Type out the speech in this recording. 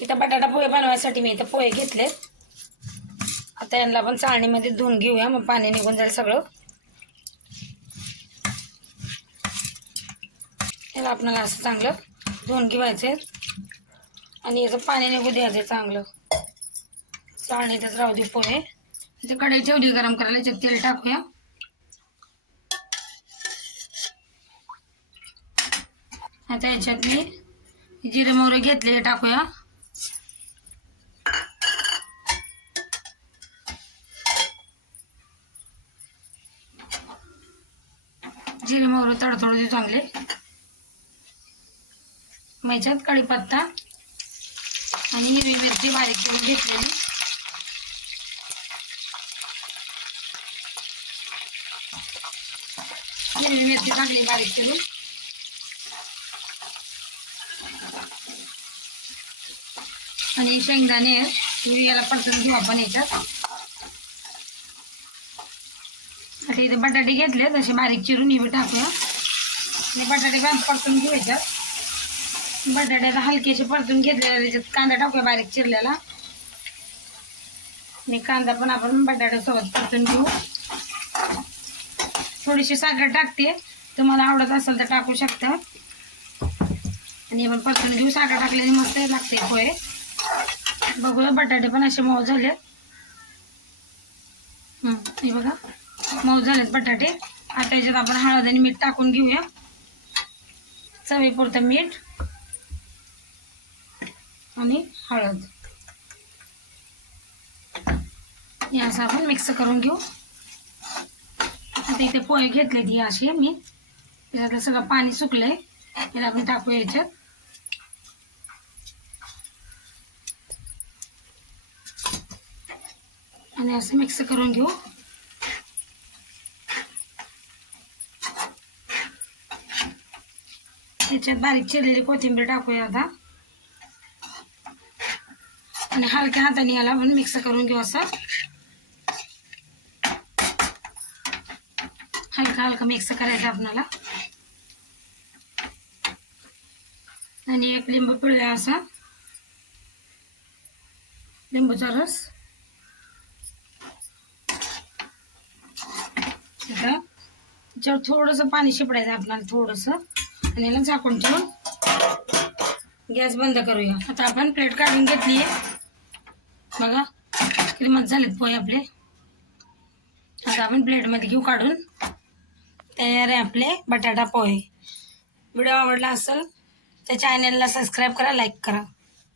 इथं बटाटा पोहे बनवायसाठी मी इथं पोहे घेतले. आता यांना पण चाळणीमध्ये धुवून घेऊया मग पाणी निघून जाईल सगळं. याला आपल्याला असं चांगलं धुवून घेवायचं आणि याचं पाणी निघू द्यायचं चांगलं. चाळणीतच राहू दे पोहे. इथे कढई ठेवली गरम करायला याच्यात तेल टाकूया. आता याच्यात मी जिरे मोहरे घेतले हे टाकूया. जिरे मोहरे तडतडू दे चांगले. मैच्यात कढीपत्ता आणि हिरवी मिरची बारीक करून घेतलेली. हिरवी मिरची टाकली बारीक करून. आणि शेंगदाणे आहेत. याला पडतून घेऊ आपण याच्यात. आता इथे बटाटे घेतले तसे बारीक चिरून हे टाकूया. आणि बटाटे पण परतून घेऊ याच्यात बटाट्याला हलकेसे परतून घेतलेले त्याच्यात कांदा टाकूया बारीक चिरलेला. आणि कांदा पण आपण बटाट्यासोबत परतून घेऊ. थोडीशी साखर टाकते. तुम्हाला आवडत असेल तर टाकू शकता. आणि आपण परतून घेऊ. साखर टाकल्याने मस्त लागते पोहे. बघूया बटाटे पण असे मऊ झाले हे बघा. मऊ झालेत बटाटे. आता याच्यात आपण हळद आणि मीठ टाकून घेऊया. चवीपुरतं मीठ आणि हळद. हे असं आपण मिक्स करून घेऊ. आता इथे पोहे घेतले ती असे मी. त्याच्यातलं सगळं पाणी सुकलंय. त्याला आपण टाकू याच्यात. आणि असं मिक्स करून घेऊ. त्याच्यात बारीक चिरलेली कोथिंबीर टाकूया आता. आणि हलक्या हाताने याला आपण मिक्स करून घेऊ असं. हलका हलका मिक्स करायचं आपणाला. आणि एक लिंबू पिळला असा. लिंबूचा रस. इथं त्याच्यावर थोडंसं पाणी शिपडायचं आपल्याला थोडंसं. आणि याला झाकून ठेवून गॅस बंद करूया. आता आपण प्लेट काढून घेतली आहे. बघा किती मस्त झालेत पोहे आपले. आता आपण प्लेटमध्ये घेऊ काढून. तयार आहे आपले बटाटा पोहे. व्हिडिओ आवडला असेल तर चॅनलला सबस्क्राईब करा लाईक करा.